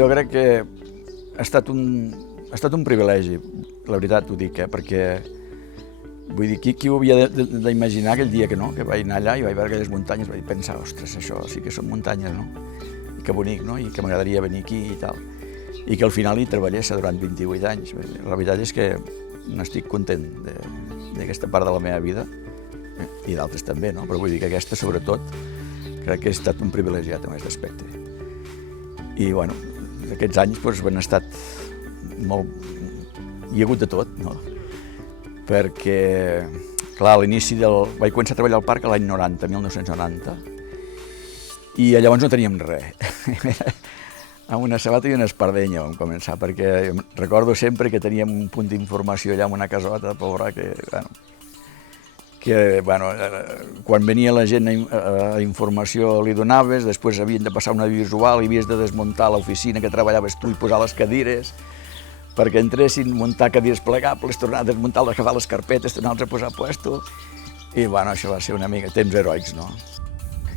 jo crec que ha estat un privilegi, la veritat ho dic, perquè vull dir, qui ho havia d'imaginar aquell dia que vaig anar allà i vaig veure aquelles muntanyes, vaig pensar, ostres, això sí que són muntanyes, no? I que bonic, no? I que m'agradaria venir aquí i tal. I que al final hi treballés durant 28 anys. La veritat és que n'estic content d'aquesta part de la meva vida, i d'altres també, no? Però vull dir que aquesta, sobretot, crec que he estat un privilegiat en aquest aspecte. I, bueno, aquests anys han estat molt... Hi ha hagut de tot, no? Perquè, clar, a l'inici vaig començar a treballar al parc l'any 1990, i llavors no teníem res. Amb una sabata i una espardenya vam començar, perquè recordo sempre que teníem un punt d'informació allà en una casota pobra que quan venia la gent a informació li donaves, després havien de passar una visual i havies de desmuntar l'oficina que treballaves tu i posar les cadires perquè entressin, muntar cadires plegables, tornar a desmuntar, agafar les carpetes, tornar-les a posar a puesto. I això va ser una mica temps heroics, no?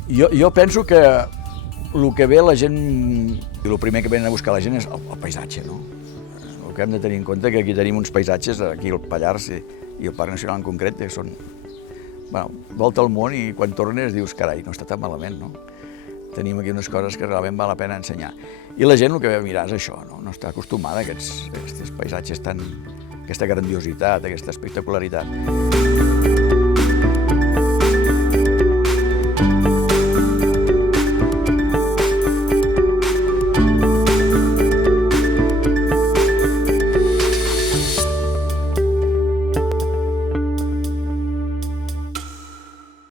Jo penso que el que ve la gent, el primer que venen a buscar la gent és el paisatge, no? El que hem de tenir en compte que aquí tenim uns paisatges, aquí al Pallars i el Parc Nacional en concret, que són, volta al món i quan tornes dius, carai, no està tan malament, no? Tenim aquí unes coses que realment val la pena ensenyar. I la gent el que ve a mirar és això, no està acostumada a aquests paisatges, aquesta grandiositat, aquesta espectacularitat.